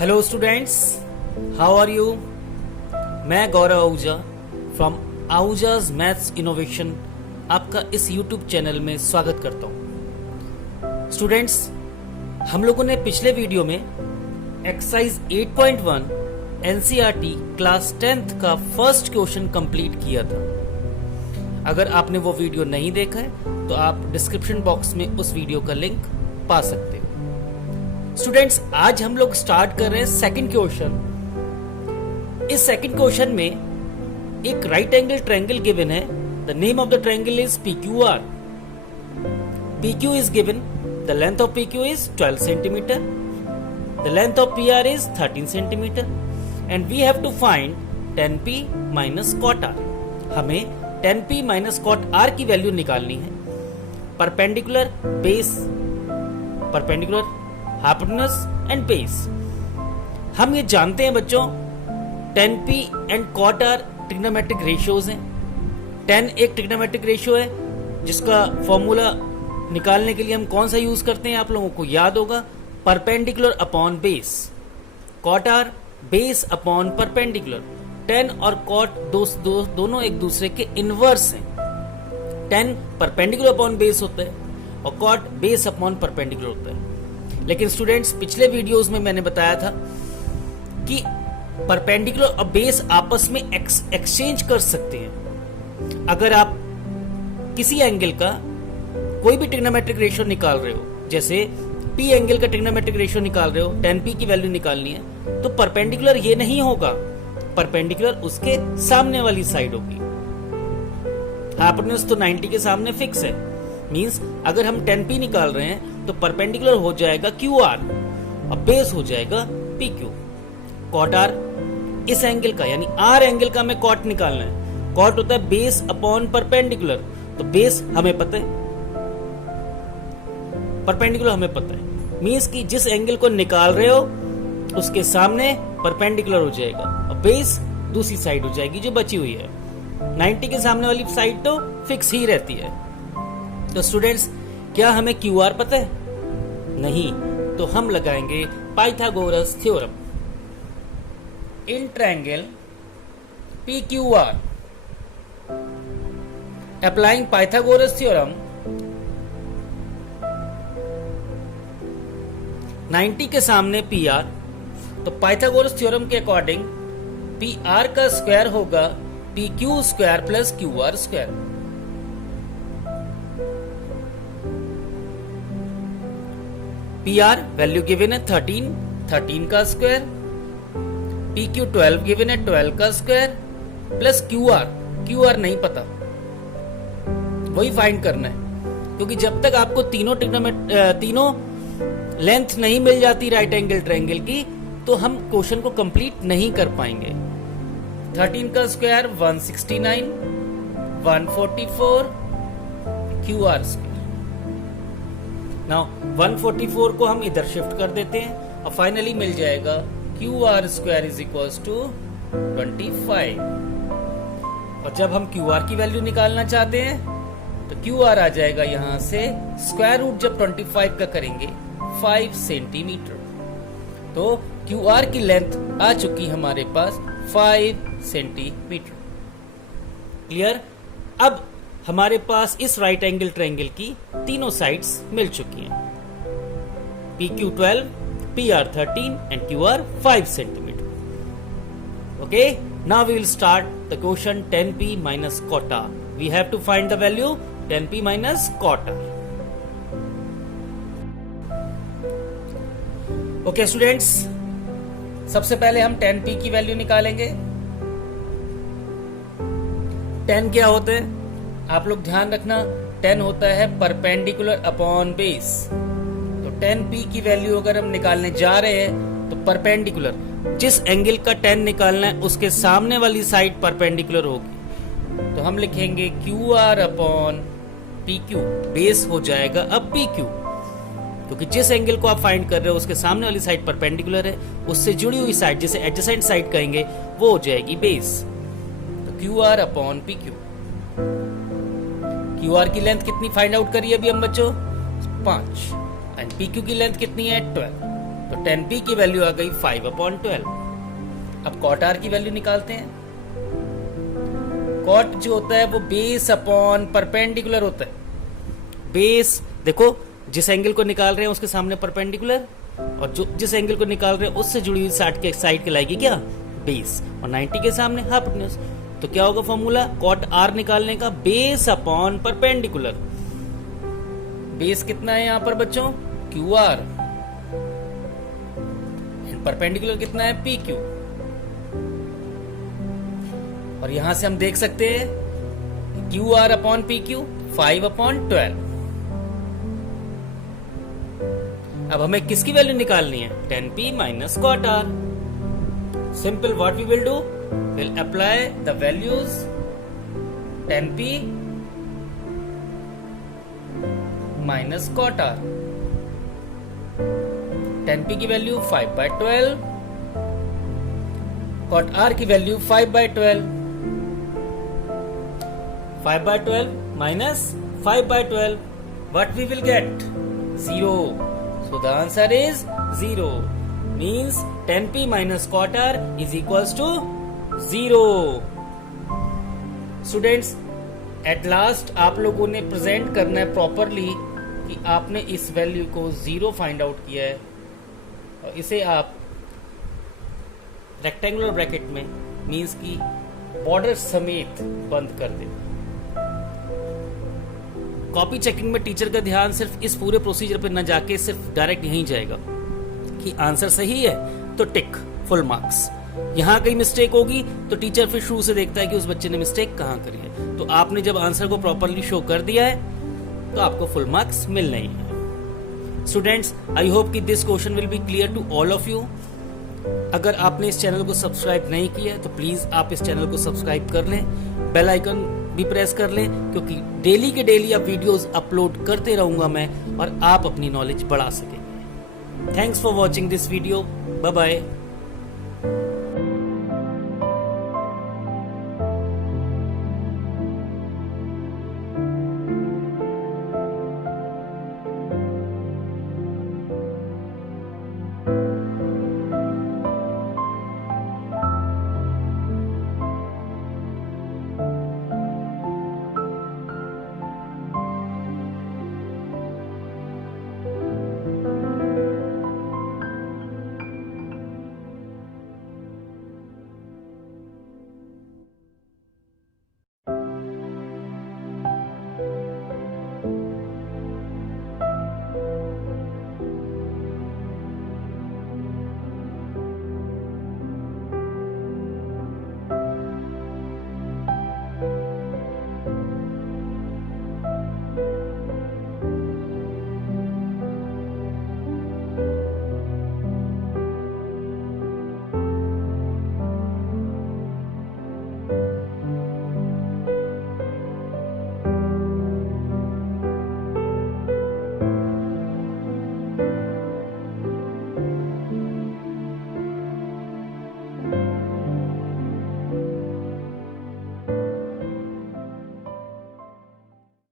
Hello students, how are you. मैं Gaurav Ahuja from Ahuja's maths innovation आपका इस यूट्यूब चैनल में स्वागत करता हूं। स्टूडेंट्स, हम लोगों ने पिछले वीडियो में एक्सरसाइज 8.1 एनसीईआरटी क्लास 10th का फर्स्ट क्वेश्चन कंप्लीट किया था। अगर आपने वो वीडियो नहीं देखा है तो आप डिस्क्रिप्शन बॉक्स में उस वीडियो का लिंक पा सकते हो। स्टूडेंट्स, आज हम लोग स्टार्ट कर रहे हैं सेकंड क्वेश्चन। इस सेकंड क्वेश्चन में एक राइट एंगल ट्रायंगल गिवन है। The name of the triangle is PQR. PQ is given. The length of PQ is 12 centimeter. The length of PR is 13 centimeter. And we have to find tan P minus cot R. हमें tan P minus cot R की value निकालनी है। Perpendicular base, perpendicular hypotenuse and base. हम ये जानते हैं बच्चों, tan P and cot R trigonometric ratios हैं। tan एक ट्रिग्नोमेट्रिक रेशियो है जिसका फॉर्मूला निकालने के लिए हम कौन सा यूज करते हैं आप लोगों को याद होगा, perpendicular upon base. cot R base upon perpendicular. tan और cot दोनों एक दूसरे के इनवर्स हैं। tan परपेंडिकुलर अपॉन बेस होता है और cot बेस अपॉन परपेंडिकुलर होता है। लेकिन स्टूडेंट्स, पिछले वीडियोस में मैंने बताया था कि परपेंडिकुलर और बेस आपस में एक्सचेंज कर सकते हैं। अगर आप किसी एंगल का कोई भी ट्रिग्नोमेट्रिक रेशियो निकाल रहे हो, जैसे P एंगल का ट्रिग्नोमेट्रिक रेशियो निकाल रहे हो, tan P की वैल्यू निकालनी है, तो परपेंडिकुलर ये नहीं होगा, परपेंडिकुलर उसके सामने वाली साइड होगी। हाइपोटेन्यूज तो 90 के सामने फिक्स है। मींस अगर हम tan P निकाल रहे हैं तो परपेंडिकुलर हो जाएगा QR और बेस हो जाएगा PQ। cot R इस एंगल का यानी R एंगल का हमें cot निकालना है। cot होता है बेस अपॉन परपेंडिकुलर, तो बेस हमें पता है, परपेंडिकुलर हमें पता है। मींस कि जिस एंगल को निकाल रहे हो उसके सामने परपेंडिकुलर हो जाएगा और बेस दूसरी साइड हो जाएगी जो बची हुई है। 90 के सामने वाली साइड तो फिक्स ही रहती है। तो स्टूडेंट्स, क्या हमें QR पता है? नहीं, तो हम लगाएंगे Pythagoras theorem. In triangle PQR applying Pythagoras theorem 90 के सामने PR, तो पाइथागोरस थ्योरम के अकॉर्डिंग PR का स्क्वायर होगा PQ square plus QR square. PR value given है 13 का स्क्वायर, PQ 12 गिवन है 12 का स्क्वायर प्लस QR नहीं पता, वही फाइंड करना है। क्योंकि जब तक आपको तीनों लेंथ नहीं मिल जाती राइट एंगल ट्रायंगल की, तो हम क्वेश्चन को कंप्लीट नहीं कर पाएंगे। 13 का स्क्वायर 169, 144 QR स्क्वायर। नाउ 144 को हम इधर शिफ्ट कर देते हैं और फाइनली मिल जाएगा QR square is equals to 25। और जब हम QR की वैल्यू निकालना चाहते हैं तो QR आ जाएगा यहां से, स्क्वायर रूट जब 25 का करेंगे 5 सेंटीमीटर। तो QR की लेंथ आ चुकी हमारे पास 5 सेंटीमीटर। क्लियर? अब हमारे पास इस राइट एंगल ट्रायंगल की तीनों साइड्स मिल चुकी हैं। PQ 12, PR 13 and QR 5 centimeter. Okay, now we will start the question tan P minus cot R. We have to find the value tan P minus cot R. Okay students, सबसे पहले हम tan P की value निकालेंगे। tan क्या होते हैं आप लोग ध्यान रखना, tan होता है परपेंडिकुलर अपॉन बेस। तो tan P की वैल्यू अगर हम निकालने जा रहे हैं तो परपेंडिकुलर, जिस एंगल का tan निकालना है उसके सामने वाली साइड परपेंडिकुलर होगी। तो हम लिखेंगे QR अपॉन PQ, बेस हो जाएगा अब PQ, क्योंकि जिस एंगल को आप फाइंड कर रहे हो उसके सामने वाली साइड परपेंडिकुलर है, उससे जुड़ी हुई साइड जिसे एडजेसेंट साइड कहेंगे वो हो जाएगी बेस। तो QR upon PQ। Q R की लेंथ कितनी फाइंड आउट करिए अभी हम बच्चों, 5, एंड पी क्यू की लेंथ कितनी है, 12। तो 10p की वैल्यू आ गई 5/12। अब कॉट आर की वैल्यू निकालते हैं। कॉट जो होता है वो बेस अपॉन परपेंडिकुलर होता है। बेस देखो, जिस एंगल को निकाल रहे हैं उसके सामने परपेंडिकुलर, और जो जिस एंगल को निकाल रहे हैं उससे जुड़ी हुई साइड कहलाएगी क्या, बेस, और 90 के सामने हाइपोटेन्यूज। तो क्या होगा फॉर्मूला, कॉट आर निकालने का, बेस अपॉन परपेंडिकुलर। बेस कितना है यहां पर बच्चों, क्यू आर, एंड परपेंडिकुलर कितना है, पी क्यू। और यहां से हम देख सकते हैं Q R upon P Q 5/12। अब हमें किसकी वैल्यू निकालनी है, 10p minus cot R. Simple, what we will do, will apply the values 10p minus cot R. 10p की वैल्यू 5/12, कॉट आर की value 5/12। 5/12 minus 5/12, what we will get, 0. So the answer is 0. Means 10p minus cot r is equals to 0. Students, at last आप लोगों ने present करना है properly कि आपने इस वैल्यू को 0 फाइंड आउट किया है, और इसे आप रेक्टेंगुलर ब्रैकेट में मीन्स की बॉर्डर समेत बंद कर दें। कॉपी चेकिंग में टीचर का ध्यान सिर्फ इस पूरे प्रोसीजर पे न जाके सिर्फ डायरेक्ट यहीं जाएगा कि आंसर सही है तो टिक, फुल मार्क्स। यहां कहीं मिस्टेक होगी तो टीचर फिर शुरू से देखता है कि उस बच्चे ने मिस्टेक कहां करी है। तो आपने जब आंसर को प्रॉपरली शो कर दिया है तो आपको फुल मार्क्स मिलना ही है। स्टूडेंट्स, आई होप कि this question will be clear to all of you. अगर आपने इस चैनल को सब्सक्राइब नहीं किया तो प्लीज आप इस चैनल को सब्सक्राइब कर लें, बेल आइकन भी प्रेस कर लें, क्योंकि डेली के डेली अब वीडियोस अपलोड करते रहूंगा मैं और आप अपनी नॉलेज बढ़ा सकेंगे। Thanks for watching this video, bye bye.